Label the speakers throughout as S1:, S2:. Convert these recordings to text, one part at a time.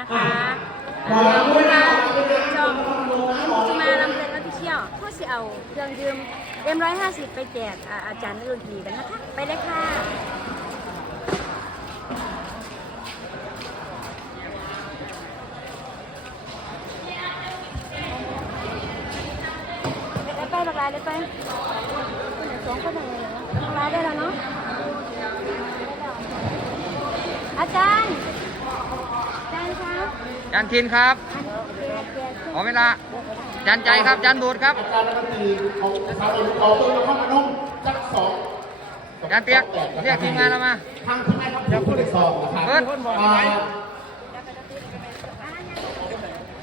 S1: นะคะอ่าที่มาจองที่มาลำเพลินออฟฟิเชียลเขาสิเอาเครื่องดื่มเอ็มร้อยห้าสิบไปแจกอาจารย์นักดนตรีกันนะคะ ไปเลยค่ะได้ไปหลากหลายได้ไปสองคนอะไรหลากหลายได้แล้วเนาะอาจารย์ ครับ
S2: จานทินครับ
S1: อันนี้แจกแจก
S2: ขอเวลาจานใจครับจานบูดครับ
S3: การนักดนตรีเขาเขาเขาเพิ่งเข้ามานุ่มจักสอง
S2: จานเปียกเรียกทีมงานเรามา
S3: ทางที่ไม่ครับจะพูดในซองนะครับ
S2: เบิร์ด
S3: อ่า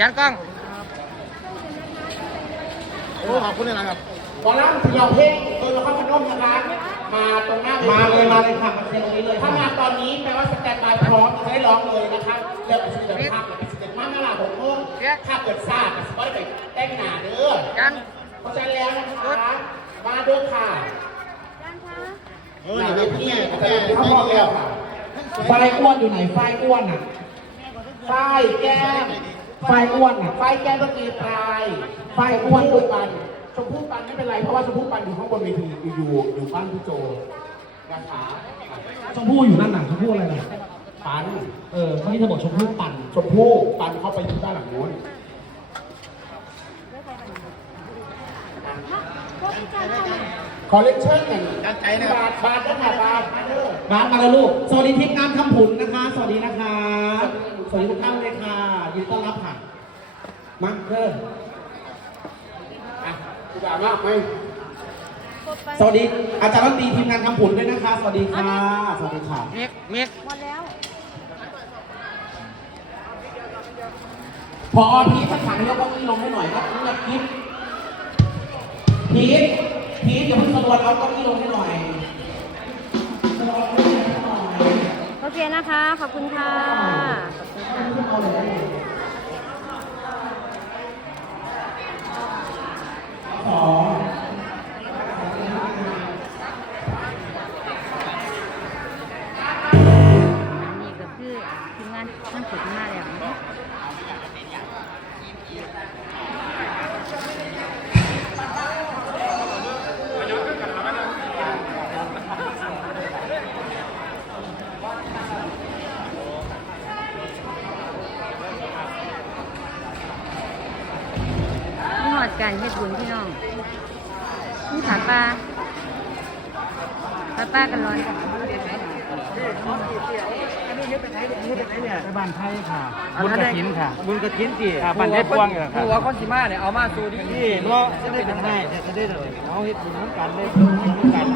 S2: จานกล้อง
S3: โอ้ขอบคุณนะครับตอนนั้นที่เราเพ่งเออเราเข้ามานุ่มนะครับ มาตรงหน้ามาเลยมาเลยค่ะมาเซ็นตรงนี้เลยถ้ามาตอนนี้แปลว่าสแตนบายพร้อมจะได้ร้องเลยนะครับเลือกไปสิเดี๋ยวภาพไปสิเดี๋ยวมาเมื่อไหร่ผมเพิ่มถ้าเกิดทราบก็สปอยไปได้ไม่นานเด้อ
S2: จาน
S3: เพราะฉะนั้นแล้วนะคะมาด้วยค่ะ
S1: อาจารย์คะ
S3: เออเดี๋ยวพี่อาจารย์เขาบอกแล้วค่ะ
S4: ไฟอ้วนอยู่ไหนไฟอ้วนอะ
S3: ไฟแก้ม
S4: ไฟอ้วนอะ
S3: ไฟแก้มต้องมีปลาย
S4: ไฟอ้วน
S3: ชมพู่ปัน ชมพู่ปันไม่เป็นไร เพราะว่าชมพู่ปันอยู่ข้างบนเวทีอยู่อยู่อยู่บ้านพี่โจนะคะ
S4: ชมพู่อยู่นั่นน่ะชมพู่อะไรน่ะ
S3: ปัน
S4: เออเมื่อกี้เธอบอกชมพู่ปั่น
S3: ชมพู่ปันเข้าไปที่ด้านหลังโน้น
S1: ฮะพวกอาจารย์เข้ามา
S3: ขอเลคเชอร์หนึ่งบาทบาทนะคะบาทมาเด้อ
S4: บ้านมาแล้วลูกสวัสดีทีมงานคำผุนนะคะ สวัสดีนะคะ สวัสดีทุกท่านเลยค่ะยินดีต้อนรับค่ะมาเริ่ม
S3: อะคุณ ด่ามากไหม
S1: กดไป
S4: สวัสดีอาจารย์รัตนตรีทีมงานคำผุนด้วยนะคะ สวัสดีค่ะ สวัสดีค่ะ เมิ
S2: กมิก
S1: หมดแล้ว
S4: พอพีทสักขังยกเก้าอี้ลงให้หน่อยครับเงียบพีทพีทพีทอย่าเพิ่งสะดวกเอาก้าอี้ลงให้หน่อยสะดวกเอาเก้าอี้ลงให้หน่อย
S1: โอเคนะคะ ขอบคุณค่ะารเฮ็ดบุญพี่น้องนี่ผาปลาผาปลากันร้อน
S5: ไปบ้านไทยค่ะ
S2: บุ
S5: บุ
S2: ญ
S5: ญ
S2: ก
S5: ก
S2: ฐิ
S5: ฐิ
S2: น
S5: น
S2: ค่ะ
S5: ค่ะ
S2: บุญกระถินจี
S5: ค่ะบ้านได้พวงอยู่ค่ะ
S2: หัวคนสิมาเนี่ยเอามาสู่ที่
S5: นี่เนาะจะได้เป็นให้จะได้เลยเอาเฮ็ดบุญน้ำกันได้บุญน้ำกัน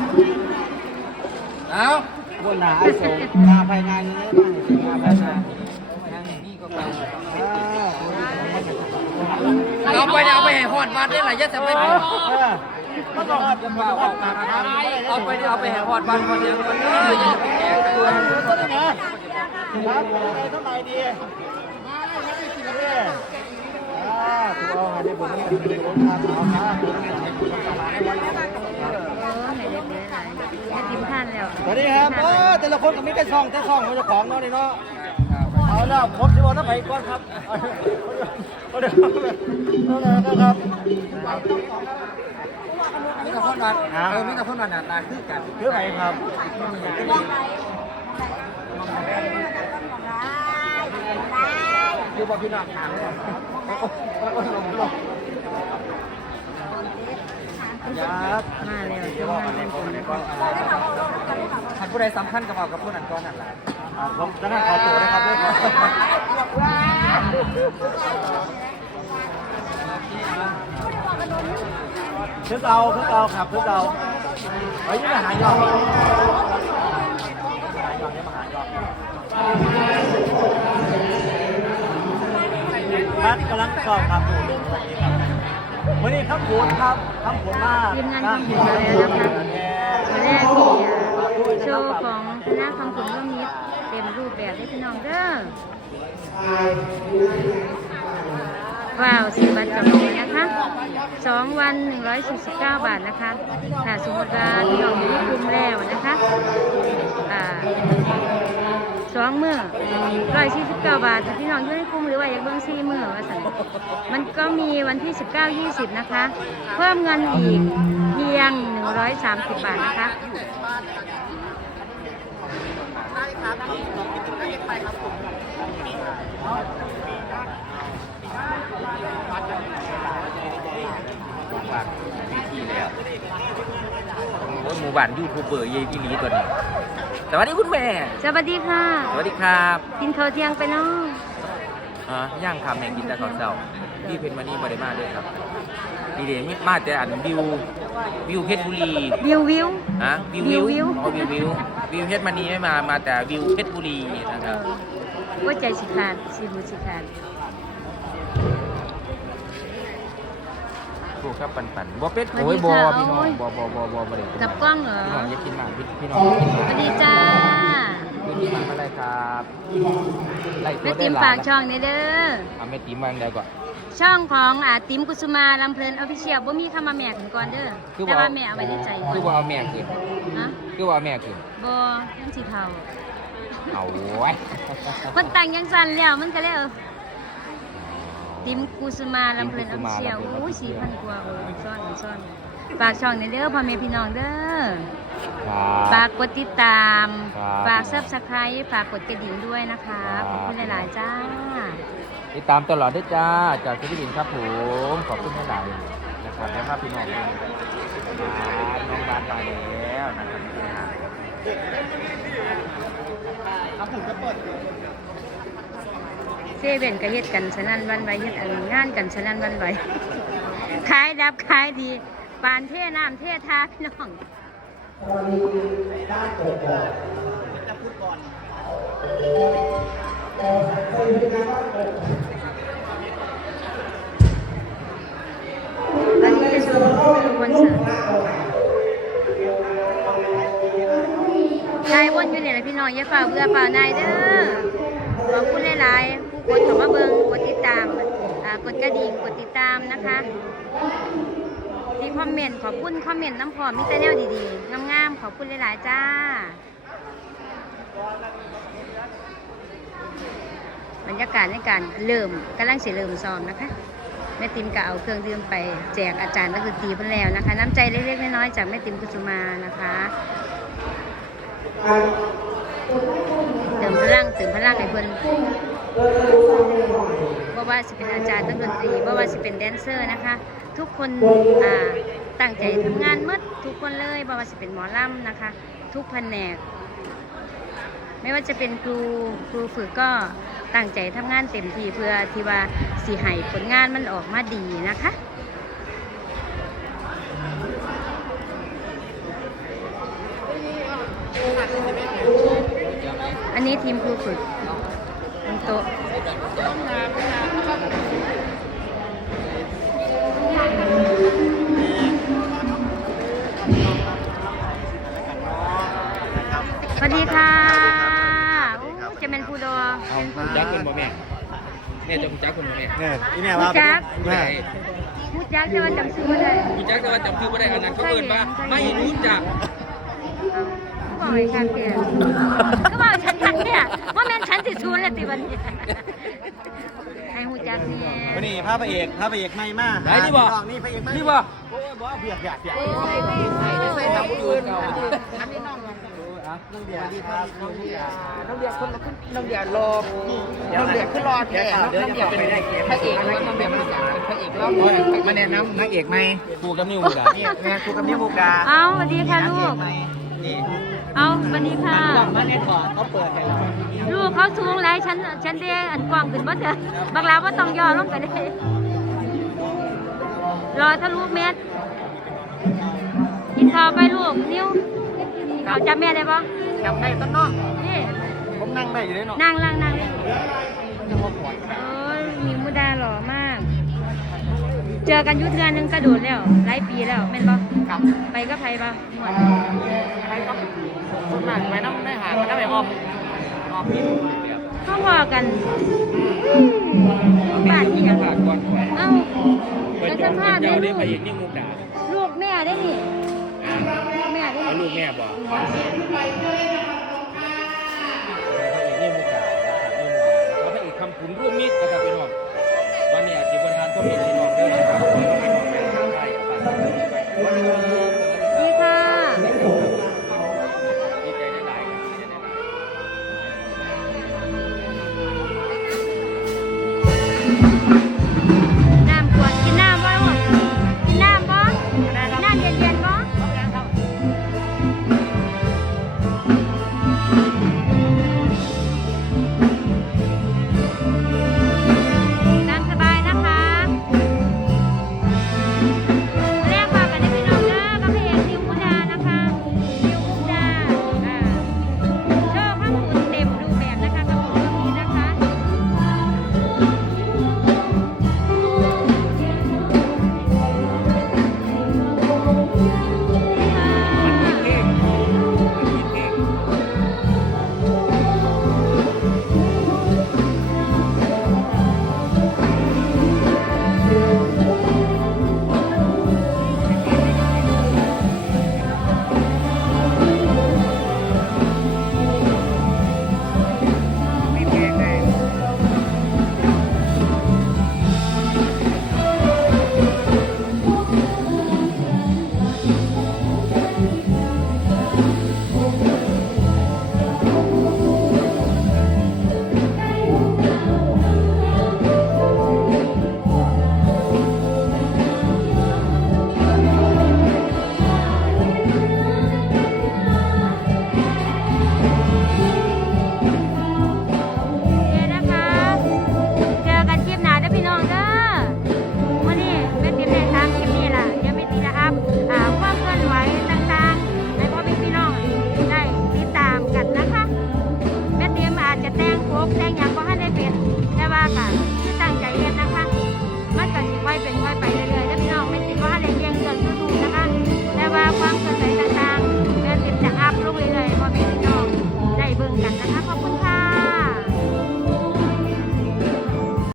S2: เอา
S5: บนหนาไอ้สงงาภายงานนี้บ้างงาภายงาน
S2: นี่ก็ไป เอาไปเอาไปให้หอดวัดได้หลายยะไปเอา
S5: ก็ต้องจะมาออ
S2: เอาไปเอาไปให้หอดวัดคนเดียวคนเดียวอย่าไปแจกกัน
S5: ครับเท่าไหร่ดีอ่าเอาให้ได้บุญน้ำกันได้บุญน้ำเอาครับ
S1: เออให้เรียบร้อยหลายให้ทิมทานแล้ว
S5: สวัสดีครับเออแต่ละคนก็มีแต่ช่องแต่ช่องของเจ้าของเนาะนี่เนาะ เอาแล้วผมจะบอกน้าไปก่อนครับเอาเดี๋ยวเอาเดี๋ยวเอาครับ
S2: มีแต่คนวันเออมีแต่คนวันหน้าตาคือกัน
S5: คือไหนครับ
S2: คือบอกพี่น้องถามเลย ยับ
S1: มาแล้วทีมงานเป็นคน
S2: ท่านผู้ใดสำคัญกับเอากับผู้นั้นก่อนนั่นแหละ
S5: ผมจะนั่งขอตัวนะครับด้วยคือเอาคือเอาครับคือเอาเฮ้ยนี่มาหายอดหายอดนี่มาหายอดครับกำลังสอบครับ วันนี้ครับคุณครับคำคุณมา
S1: ทีมงานคำผุนมแล้วนะคะมาแรกที่โชว์ของคณะคำผุนร่วมมิตรเต็มรูปแบบให้พี่น้องเด้อว้าวสิบบัตรจำนวนนะคะสองวันหนึ่งร้อยสี่สิบเก้าบาทนะคะถ้าสมมติว่าพี่น้องมีกลุ่มแล้วนะคะอ่า สองมือร้อยสี่สิบเก้าบาทแต่พี่น้องอยู่ในกลุ่มหรือว่าอยากเบิ่งสี่มือว่าสั่นมันก็มีวันที่สิบเก้ายี่สิบนะคะ เพิ่มเงินอีกเพียงหนึ่งร้อยสามสิบบาทนะคะ
S2: โอ้ยหมู่บ้านยูทูบเบอร์เยพี่ลีตัวนี้ สวัสดีคุณแม่
S1: สวัสดีค่ะ
S2: สวัสดีครับ
S1: กินข้าวเที่ยงไปเนาะ
S2: อ่าย่างคำแห่งกินแต่ก่อนเช้าพี่เพนมานี่มาได้มาด้วยครับดีเดมิมาแต่อันวิววิวเพชรบุรี
S1: วิววิว
S2: ฮะวิว
S1: วิ
S2: วิ
S1: ว
S2: ว
S1: วิว
S2: อ๋อวิววิววิวเพชรมณีไม่มามาแต่วิวเพชรบุรีนะครับ
S1: ว่าใจสิขาดสิหูสิขาด
S2: ถูกครับปันปันบ่เป็ดโอ้ยบ่พี่น้องบ่บ่บ่บ่บ่ได้
S1: กับกล้องเหรอ
S2: พี่น้องอย่ากินมากพี่พี่น้องอย่ากิน
S1: ส
S2: มาก
S1: วัสดีจ้า
S2: พี่พี่มาอะไรครับไล่ตั
S1: แม่
S2: วได้
S1: ติ๋ม
S2: หลา
S1: ฝายกช่องนี่เด้อ
S2: เอาแม่ติ๋มวางได้ก่อน
S1: ช่องของอาติ๋มกุสุมาลำเพลินออฟฟิเชียลบ่มีคำมาแม่ถึงก่อนเด้อ
S2: คือ
S1: แต่
S2: ว่า
S1: ว่าแม่เอาไว้ในใจก่
S2: คือ
S1: อน
S2: ว่าเอาแม่ขึ้น
S1: นะ
S2: คือว่าเอาแม่ขึ้น
S1: บ่ยังสิเฒ่า
S2: เอาไว้
S1: คนแต่งยังสั่นแล้วมันก็เลยเออ ติ๋มกุสุมาลำเพลินออฟฟิเชียลโอ้ย4,000กว่าโอ้ยซ่อนซ่อนฝากช่องนี่เด้อพ่อแม่พี่น้องเด้อ
S2: ครับ
S1: ฝากกดติดตาม
S2: ครับ
S1: ฝากซับสไครต์ฝากกดกระดิ่งด้วยนะคะ
S2: ครับ
S1: ขอบคุณหลายๆจ้า
S2: ติดตามตลอดด้วยจ้า จากฟิลิปปินส์ครับผมขอบคุณหลายๆนะครับแล้วครับพี่น้องครับน้องบานมาแล้วนะครับ
S1: เซเว่นก็เฮ็ดกันฉะนั้นวันไหวเฮ็ดอันงานกันฉะนั้นวันไหวขายดับขายดีปานเทน้ำเททาพี่น้องอันนี้เป็นส่วนของคอนเสิร์ตชายวนอยู่เนี่ยแหละพี่น้องอย่าฝ่าเบื่อฝ่านายเด้อขอบคุณหลายๆ กดเข้ามาเบิงกดติดตามกดกระดิ่งกดติดตามนะคะ ที่คอมเมนต์ขอบคุณคอมเมนต์น้ำพอมีแต่แนวดีๆงามๆขอบคุณหลายๆจ้าบรรยากาศในการเริ่มกำลังสิเริ่มซ้อมนะคะแม่ติมก็เอาเครื่องดื่มไปแจกอาจารย์นักดนตรีเพิ่นแล้วนะคะ น้ำใจเล็กๆน้อยๆจากแม่ติมกุสุมานะคะเติมพลังเติมพลังให้เพิ่น บ่ว่าสิเป็นอาจารย์นักดนตรีบ่ว่าสิเป็นแดนเซอร์นะคะ ทุกคนอ่าตั้งใจทำงานหมดทุกคนเลยบ่ว่าสิเป็นหมอลำนะคะ ทุกแผนก ไม่ว่าจะเป็นครูครูฝึกก็ตั้งใจทำงานเต็มที่เพื่อที่ว่าสีให้ผลงานมันออกมาดีนะคะอันนี้ทีมครูฝึก บนโต๊ะสวัสดีค่ะโอ้จะเป็นครูดอ
S2: เอาจักคุณบ่แม่แม่จะคุณจักคุณบ่แม่
S5: เนี่ยอีแม่
S1: ครู
S5: ว่า
S1: จัก
S2: แม่
S1: ครูจักแต่ว่าจำชื่อไม่ได้
S2: คุณจักแต่ว่าจำชื่อไม่ได้อันนั้นเขาเอิ้นว่าไม่รู้จัก
S1: ก็บอกให้ฉันเปลี่ยน ก็บอกให้ฉันทักเนี่ยว่าแม่นฉันสิชูนเลยติวันนี้ให้หูจักเนี่ย
S5: วันนี้พระพระเอกพระพระเอกไม่มาก
S2: ไหนนี่บ่
S5: นี่พระเอกไม่
S2: นี่บ่
S5: โอ้ยบ่เบียดเบียดเบียด
S1: โอ้ยไม่ใส่ไม่ใส่ทำอื่น
S5: น้องเบียร์ดีครับน้องเบียร์น้องเบียร์คนน้องเบียร์รอน้องเบียร์ขึ้นรอแท้น้องเบียร์เป็นพระเอกน้องเบียร์เป็นพระเอกรอบมาแนะนำนางเอกไหม
S2: ครูกับนิ้วมือดา
S5: นี่แม่ครูกับนี่มูกา
S1: เอาสวัสดีค่ะลูก
S5: นี่
S1: เอาสวัสดีค่ะ
S5: มาในถอดเขาเปิดให้เรา
S1: ลูกเขาสูงไรฉันฉันเด้อันกว้างขึ้นบ่เถอะบางลาว่าต้องย่อลงไปได้รอทะลุเม็ดกินข้าวไปลูกนิ้วเขาจำแม่ได้ปะ
S5: จำได้ต้นน้อง
S1: นี่
S5: ผมนั่งได้อยู่ได้เนาะ
S1: นั่งล่างนั่งเลยโอ้ยมีมุดาหล่อมาก เจอกันอยุทธงานหนึงกระโดดแล้วหลายปีแล้วแม่นปะ
S5: ครับ
S1: ไปก็ไปปะหมด
S5: ไปก็ ส่วนมากไปน้ำได้หาไปน้ำไปออกออกพี่
S1: เขาพอกันบ้านที่ยัง
S2: ผ่านก่อนก่อน
S1: เอ้าแล้วสภาพ
S2: เจ้า
S1: ได้
S2: ได้
S1: ลูก
S2: มาเห็นนิ้วมุกดา
S1: ลูกแม่ได้นี่ลูกแม่ได้
S2: เอา
S1: นี่
S2: ลูกแม่บอก